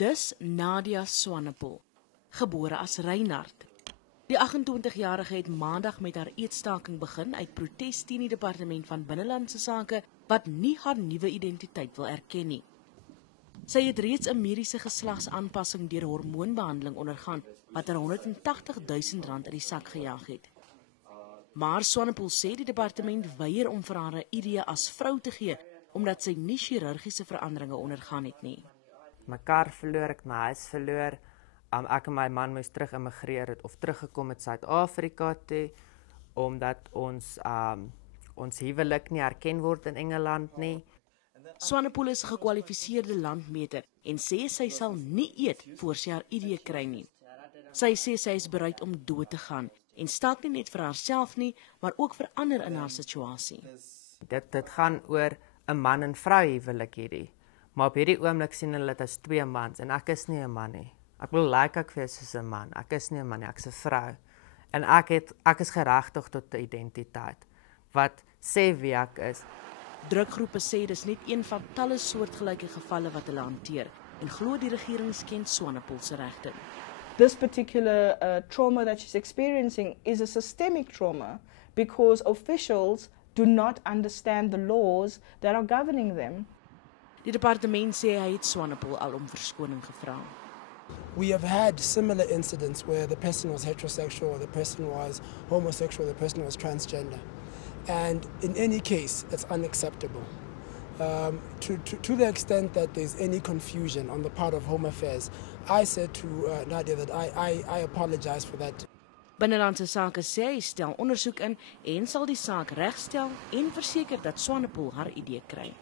Dis Nadia Swanepoel, gebore as Reinhard. Die 28-jarige het maandag met haar eetstaking begin uit protes teen die Departement van Binnelandse Sake wat nie haar nuwe identiteit wil erken nie. Sy het reeds 'n mediese geslagsaanpassing deur hormoonbehandeling ondergaan wat haar R180.000 in die sak gejaag het. Maar Swanepoel sê die departement weier om vir haar 'n ID as vrou te gee omdat sy nie chirurgiese veranderinge ondergaan het nie. My kar verloor, ek het my huis verloor. Ek en my man moes terug immigreer het of teruggekom het Suid-Afrika toe omdat ons huwelik nie erken word in Engeland nie. Swanepoel is 'n gekwalifiseerde landmeter en sê sy sal nie eet voor sy haar ID kry nie. Sy sê sy is bereid om dood te gaan en staak nie net vir haarself nie, maar ook vir ander in haar situasie. Dit gaan oor 'n man en vrou huwelik hierdie. Maar op hierdie oomblik sien hulle dit as 2 mans en ek is nie 'n man nie. Ek wil ek wees soos 'n man. Ek is nie 'n man nie, ek is 'n vrou. En ek is geregtig tot 'n identiteit wat sê wie ek is. Drukgroepe sê dis net een van talle soortgelyke gevalle wat hulle hanteer en glo die regering ken Swanepoel se regte. This particular trauma that she's experiencing is a systemic trauma because officials do not understand the laws that are governing them. Die departement sê hy het Swanepoel al om verskoning gevra. We have had similar incidents where the person was heterosexual, the person was homosexual, the person was transgender. And in any case, it's unacceptable. To the extent that there's any confusion on the part of Home Affairs, I said to Nadia that I apologize for that. Binnelandse Sake sê hy stel ondersoek in en sal die saak regstel en verseker dat Swanepoel haar ID kry.